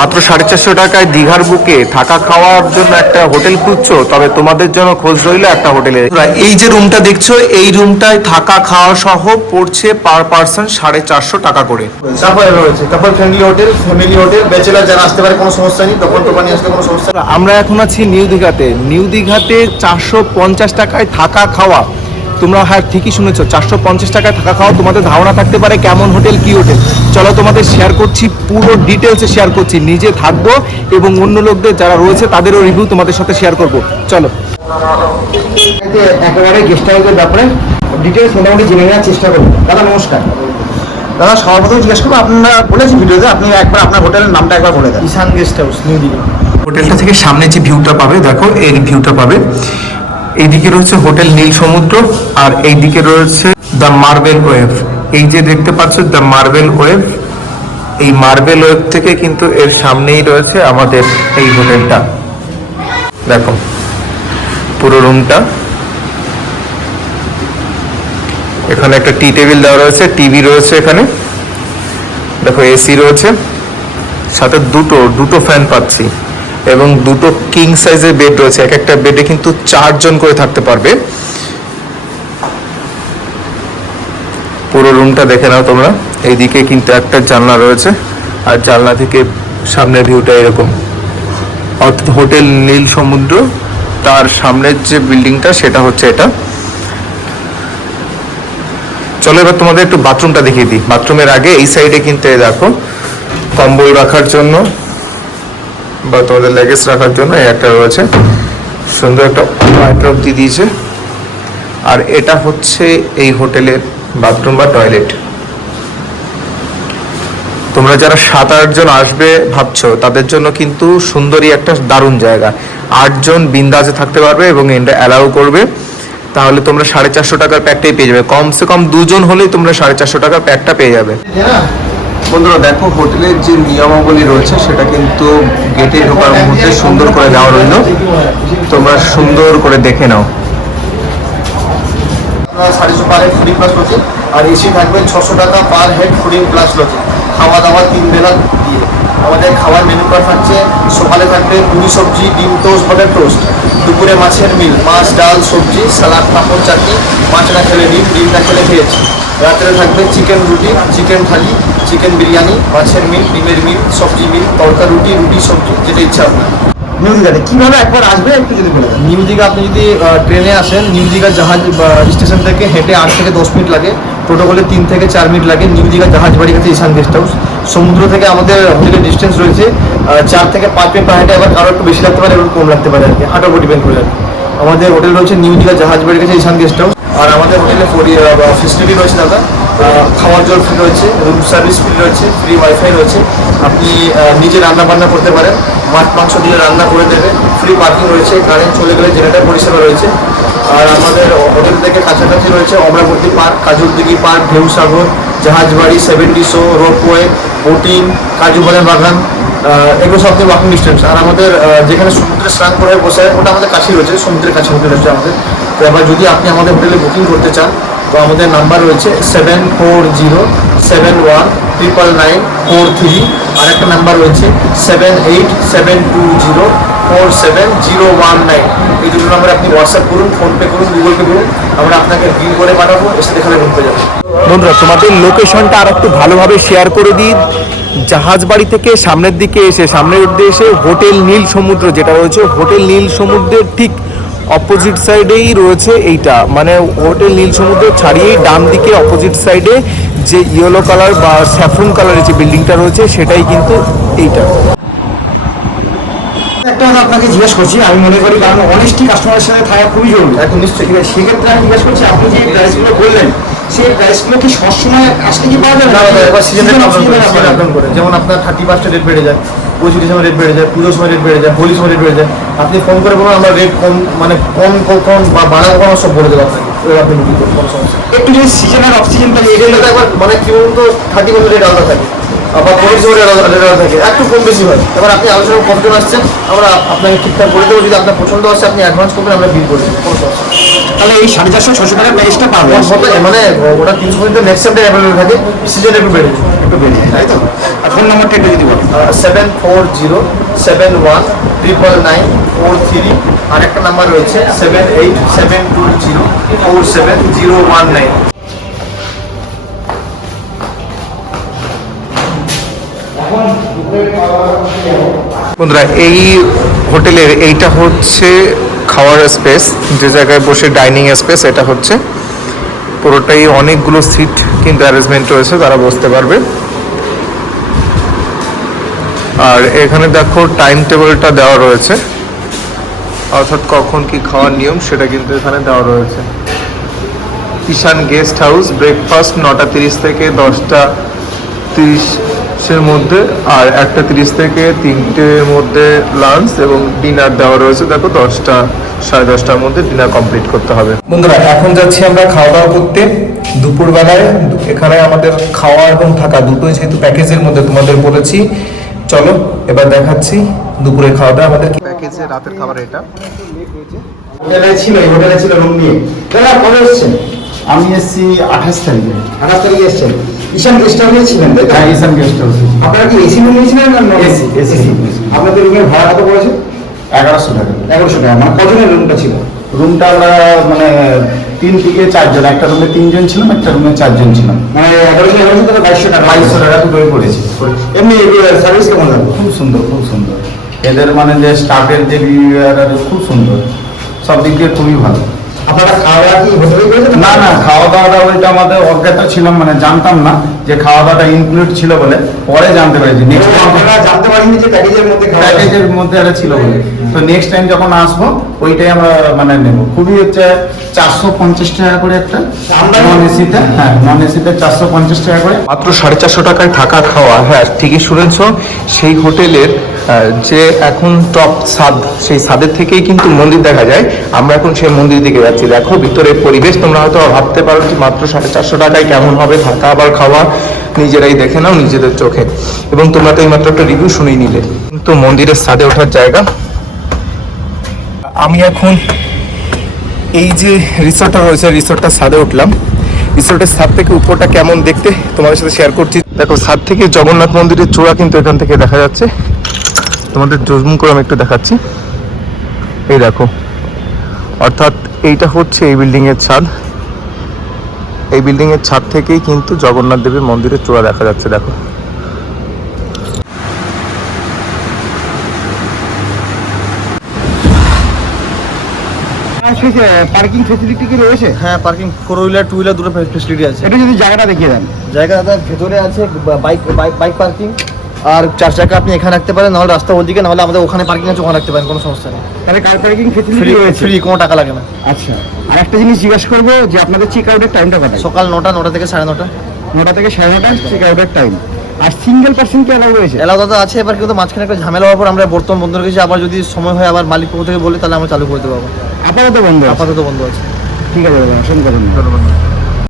মাত্র সাড়ে চারশো টাকায় দীঘার বুকে থাকা খাওয়ার জন্য একটা হোটেল খুঁজছো? তবে তোমাদের জন্য খোঁজ রইল একটা হোটেলে। এই যে রুমটা দেখছ এই রুমটায় থাকা খাওয়া সহ পড়ছে পার পার্সন সাড়ে চারশো টাকা করে। তারপরে রয়েছে তারপর family hotel family hotel bachelor যারা আসতে পারে কোনো সমস্যা নেই। তখন তো নিয়ে আসতে কোনো সমস্যা নেই। আমরা এখন আছি নিউ দীঘাতে। নিউ দীঘাতে চারশো পঞ্চাশ টাকায় থাকা খাওয়া। তোমরা হ্যাঁ ঠিকই শুনেছো। চারশো পঞ্চাশ টাকায় থাকা খাওয়া তোমাদের ধারণা থাকতে পারে কেমন হোটেল কি হোটেল। চলো তোমাদের শেয়ার করছি পুরো ডিটেলসে শেয়ার করছি নিজে থাকব এবং অন্য লোকদের যারা রয়েছে তাদেরও রিভিউ তোমাদের সাথে শেয়ার করব। চলো। একেবারে গেস্ট হাউসের ব্যাপারে ডিটেলস মোটামুটি জেনে নেওয়ার চেষ্টা করুন দাদা নমস্কার। দাদা সবার প্রথমে জিজ্ঞেস করব আপনারা বলেছি ভিডিওতে আপনি একবার আপনার হোটেলের নামটা একবার বলে দেন। Ishan guest house new Digha হোটেলটা থেকে সামনে যে ভিউটা পাবে দেখো এই ভিউটা পাবে। এইদিকে রয়েছে হোটেল নীল সমুদ্র আর এইদিকে রয়েছে দ্য মার্বেল ওয়েভ। এই যে দেখতে পাচ্ছ, দ্য মার্বেল ওয়েভ, এই মার্বেল ওয়েভ থেকে কিন্তু এর সামনেই রয়েছে আমাদের এই হোটেলটা। দেখো, পুরো রুমটা। এখানে একটা টি টেবিল দেওয়া রয়েছে, টিভি রয়েছে এখানে। দেখো, এসি রয়েছে। সাথে দুটো দুটো ফ্যান পাচ্ছি। এবং দুটো কিং সাইজের বেড রয়েছে, এক একটা বেডে কিন্তু চারজন করে থাকতে পারবে। পুরো রুমটা দেখে নাও তোমরা। এইদিকে কিন্তু একটা জানলা রয়েছে, আর জানলা থেকে সামনের ভিউটা এরকম। অর্থাৎ হোটেল নীল সমুদ্র, তার সামনের যে বিল্ডিংটা সেটা হচ্ছে এটা। চলো এবার তোমাদের একটু বাথরুমটা দেখিয়ে দিই। বাথরুমের আগে এই সাইডে কিন্তু দেখো, কম্বল রাখার জন্য বা তোমাদের লেগেজ রাখার জন্য এই একটা রয়েছে। সুন্দর একটা ওয়াইড্রপ দিয়ে দিয়েছে। আর এটা হচ্ছে এই হোটেলের বাথরুম বা টয়লেট তোমরা যারা সাত আটজন আসবে ভাবছ, তাদের জন্য কিন্তু সুন্দরী একটা দারুণ জায়গা। আটজন বিন্দাজে থাকতে পারবে এবং এটা অ্যালাউ করবে। তাহলে তোমরা সাড়ে চারশো টাকার প্যাকটাই পেয়ে যাবে। কমসে কম দুজন হলেই তোমরা সাড়ে চারশো টাকার প্যাকটা পেয়ে যাবে। বন্ধুরা, দেখো, হোটেলের যে নিয়মাবলী রয়েছে, সেটা কিন্তু গেটে ঢোকার মুহূর্তে সুন্দর করে দেওয়া রইল। তোমরা সুন্দর করে দেখে নাও। সাড়ে সাড়েশো per head fooding plus lodging আর এসি থাকবে ছশো টাকা per head fooding plus lodging খাওয়া দাওয়া তিন বেলা দিয়ে। আমাদের খাওয়ার মেনু কার্ড থাকছে সকালে থাকবে পুরি সবজি ডিম টোস্ট বাটার টোস্ট দুপুরে মাছের মিল মাছ ডাল সবজি সালাদ পাঁপড় চাটনি মাছ না খেলে ডিম ডিম না খেলে খেয়েছি রাত্রে থাকবে চিকেন রুটি চিকেন থালি চিকেন বিরিয়ানি মাছের মিল ডিমের মিল সবজি মিল তড়কা রুটি রুটি সবজি যেটা ইচ্ছা আপনার। নিউ দীঘাতে কীভাবে একবার আসবে একটু যদি বলে দেন? নিউ দীঘা আপনি যদি ট্রেনে আসেন নিউ দীঘা জাহাজ স্টেশন থেকে হেঁটে আট থেকে দশ মিনিট লাগে। প্রোটোকলে তিন থেকে চার মিনিট লাগে। নিউ দীঘা জাহাজ বাড়ি কাছে ঈশান গেস্ট হাউস। সমুদ্র থেকে আমাদের হোটেলের ডিস্টেন্স রয়েছে। চার থেকে পাঁচ মিনিট পা হেঁটে আবার কারও একটু বেশি লাগতে পারে একটু কম লাগতে পারে আর কি। হাঁটার উপর ডিপেন্ড করে আর। আমাদের হোটেল রয়েছে নিউ দীঘা জাহাজ বাড়ির কাছে ঈশান গেস্ট হাউস। আর আমাদের হোটেলে ফেসিলিটি রয়েছে দাদা। খাওয়ার জল ফ্রি রয়েছে রুম সার্ভিস ফ্রি রয়েছে ফ্রি ওয়াইফাই রয়েছে। আপনি নিজে রান্না বান্না করতে পারেন। মাছ, মাংস দিয়ে রান্না করে দেবে। ফ্রি পার্কিং রয়েছে কারেন্ট চলে গেলে জেনারেটর পরিষেবা রয়েছে। আর আমাদের হোটেল থেকে কাছাকাছি রয়েছে Amarabati park, Kajaldighi park Dheusagar Jahajbari seventy show ropeway boating কাজু বাদাম বাগান এগুলো সব থেকে ওয়াকিং ডিস্টেন্স আর আমাদের যেখানে সমুদ্রে স্নান করে বসে, ওটা আমাদের কাছেই রয়েছে, সমুদ্রের কাছে হোটেল রয়েছে আমাদের। তো এবার যদি আপনি আমাদের হোটেলে বুকিং করতে চান, তো আমাদের নাম্বার রয়েছে seven four zero seven one triple nine four three আর একটা নাম্বার রয়েছে seven eight seven two zero four seven zero one nine এই দুটো নাম্বারে আপনি হোয়াটসঅ্যাপ করুন ফোনপে করুন গুগল পে করুন, আমরা আপনাকে বিল করে পাঠাবো, এসে দেখালে ঘুরতে যাব বন্ধুরা, তোমাদের লোকেশনটা আর একটু ভালোভাবে শেয়ার করে দিই। জাহাজ বাড়ি থেকে সামনের দিকে এসে, সামনের এসে হোটেল নীল সমুদ্র, যেটা রয়েছে হোটেল নীল সমুদ্রের ঠিক অপোজিট সাইডেই রয়েছে এইটা। মানে হোটেল নীল সমুদ্র ছাড়িয়েই ডান দিকে অপোজিট সাইডে যে ইয়েলো কালার বা স্যাফরন কালারের যে বিল্ডিংটা রয়েছে, সেটাই কিন্তু এইটা। একটা কথা আপনাকে জিজ্ঞেস করছি আমি মনে করি কারণ অনেস্টি কাস্টমারের সাথে থাকা খুবই জরুরি। একদম নিশ্চয়ই ঠিক আছে সেক্ষেত্রে আমি জিজ্ঞেস করছি আপনি যে প্রাইসগুলো বললেন সেই প্রাইসগুলো কি সবসময় আসলে কি পাওয়া যাবে? না এবার করে যেমন আপনার থার্টি ফার্স্টে রেট বেড়ে যায় পঁচিশ সময় রেট বেড়ে যায় পুজোর সময় রেট বেড়ে যায় হোলির সময় রেট বেড়ে যায় আপনি ফোন করে বলুন আমরা রেট কম মানে কম কখন বা বাড়া কখন সব বলে দেবো আপনাকে এবার আপনি বুকিং করুন কোনো সমস্যা একটু যদি সিজনের অফ সিজনটা একবার মানে কি বলুন তো থার্টি পার্সেন্ট রেট আলাদা থাকে। আবার রেট আলাদা থাকে। একটু কম বেশি হয়। এবার আপনি আলোচনা কতজন আসছেন? আমরা আপনাকে ঠিকঠাক করে দেবো। যদি আপনার পছন্দ আসে আপনি অ্যাডভান্স করবেন আমরা বিল করে দেবো। তাহলে এই সাড়ে চারশো ছশো টাকার প্রাইসটা পাবে হবে মানে ওটা তিনশো পর্যন্ত নেক্সট টাইমটা অ্যাভেলেবল থাকে। সিজন একটু বেড়ে একটু বেরিয়ে তাই তো? আর ফোন নাম্বারটা একটু যদি বলেন। Seven four zero seven one triple nine four three আর একটা নাম্বার রয়েছে seven eight seven two zero four seven zero one nine বন্ধুরা, এই হোটেলের এইটা হচ্ছে খাওয়ার স্পেস, যে জায়গায় বসে ডাইনিং স্পেস, এটা হচ্ছে। পুরোটাই অনেকগুলো সিট কিন্তু অ্যারেঞ্জমেন্ট রয়েছে, তারা বসতে পারবে। আর এখানে দেখো টাইম টেবিলটা দেওয়া রয়েছে। অর্থাৎ কখন কি খাওয়ার নিয়ম, সেটা কিন্তু এখানে দেওয়া রয়েছে। কিষান গেস্ট হাউস ব্রেকফাস্ট নটা তিরিশ থেকে দশটা তিরিশের মধ্যে আর একটা তিরিশ থেকে তিনটের মধ্যে লাঞ্চ এবং ডিনার দেওয়া রয়েছে। দেখো দশটা সাড়ে দশটার মধ্যে ডিনার কমপ্লিট করতে হবে। বন্ধুরা এখন যাচ্ছি আমরা খাওয়া দাওয়া করতে। দুপুরবেলায় এখানে আমাদের খাওয়া এবং থাকা দুটোই যেহেতু প্যাকেজের মধ্যে তোমাদের বলেছি। চলো এবার দেখাচ্ছি দুপুরে খাওয়া দাওয়া আমাদের প্যাকেজে রাতের খাবার এটা। হোটেলে ছিল এই হোটেলে ছিল রুম নিয়ে। দাদা কবে এসছেন? আমি এসছি আঠাশ তারিখে। আঠাশ তারিখে এসছেন। ঈশান গেস্ট হাউসে ছিলেন? তাই? হ্যাঁ ইসান গেস্ট হাউস আপনারা কি এসি রুম নিয়েছিলেন না AC, AC room। আপনাদের রুমের ভাড়া কত পড়েছে? এগারোশো টাকা। এগারোশো টাকা মানে কজনের রুমটা ছিল? রুমটা আমরা মানে তিন থেকে চারজন একটা রুমে তিনজন ছিলাম একটা রুমে চারজন ছিলাম। মানে এগারোশো এগারোশো টাকা বাইশশো টাকা। বাইশশো টাকা দুটোই পড়েছে। এমনি সার্ভিস কেমন লাগল? খুব সুন্দর খুব সুন্দর। এদের মানে যে স্টাফের যে বিহেভিয়ার খুব সুন্দর। সব দিক দিয়ে খুবই ভালো। না না খাওয়া দাওয়াটা ওইটা আমাদের অজ্ঞাত ছিলাম মানে জানতাম না যে খাওয়া দাওয়াটা ইনক্লুড ছিল বলে। পরে জানতে পেরেছি নেক্সট জানতে যে প্যাকেজের মধ্যে প্যাকেজের মধ্যে একটা ছিল বলে। তো নেক্সট টাইম যখন আসব ওইটাই আমরা মানে নেব। খুবই হচ্ছে চারশো পঞ্চাশ টাকা করে একটা? নন এসিতে হ্যাঁ নন এসিতে চারশো পঞ্চাশ টাকা করে। মাত্র সাড়ে চারশো টাকায় থাকা খাওয়া হ্যাঁ ঠিকই শুনেছ সেই হোটেলের যে এখন টপ ছাদ সেই ছাদের থেকেই কিন্তু মন্দির দেখা যায়। আমরা এখন সেই মন্দির দিকে যাচ্ছি। দেখো ভিতরে পরিবেশ তোমরা হয়তো ভাবতে পারো যে মাত্র সাড়ে চারশো টাকায় কেমন হবে, থাকা, আবার খাওয়া। নিজেরাই দেখে নাও নিজেদের চোখে। এবং তোমরা তো এইমাত্র একটা রিভিউ শুনেই নিলে। কিন্তু মন্দিরের ছাদে ওঠার জায়গা। আমি এখন এই যে রিসোর্টটা রয়েছে রিসোর্টটার ছাদে উঠলাম। রিসোর্টের ছাদ থেকে উপরটা কেমন দেখতে তোমাদের সাথে শেয়ার করছি। দেখো ছাদ থেকে জগন্নাথ মন্দিরের চূড়া কিন্তু এখান থেকে দেখা যাচ্ছে। তোমাদের জজমুন করে আমি একটু দেখাচ্ছি। এই দেখো। অর্থাৎ এইটা হচ্ছে এই বিল্ডিং এর ছাদ। এই বিল্ডিং এর ছাদ থেকেই কিন্তু জগন্নাথ দেবের মন্দিরের চূড়া দেখা যাচ্ছে দেখো। পার্কিং ফেসিলিটি কি রয়েছে? হ্যাঁ parking four wheeler two wheeler দুটো ফেসিলিটি আছে। এটা যদি জায়গাটা দেখিয়ে দেন। জায়গা দাদা ভেতরে আছে বাইক বাইক বাইক পার্কিং আর চার চাকা আপনি এখানে রাখতে পারেন নাহলে রাস্তা ওদিকে নাহলে আমাদের ওখানে পার্কিং আছে ওখানে রাখতে পারেন কোনো সমস্যা নেই। তাহলে কার পার্কিং ফ্রি ফ্রি কোনো টাকা লাগে না। আচ্ছা আর একটা জিনিস জিজ্ঞাসা করব যে আপনাদের চেক আউটের টাইমটা কত সকাল নটা নটা থেকে সাড়ে নটা। নটা থেকে সাড়ে নটা চেক আউটের টাইম আর সিঙ্গেল পার্সন কি অ্যালাউ রয়েছে? এলাও দাদা আছে এবার কিন্তু মাঝখানে একটা ঝামেলা হওয়ার পর আমরা বর্তমান বন্ধ রেখেছি। আবার যদি সময় হয় আবার মালিক পক্ষ থেকে বলে তাহলে আমরা চালু করে দেবো আপাতত বন্ধ আপাতত বন্ধ আছে। ঠিক আছে দাদা অসংখ্য ধন্যবাদ।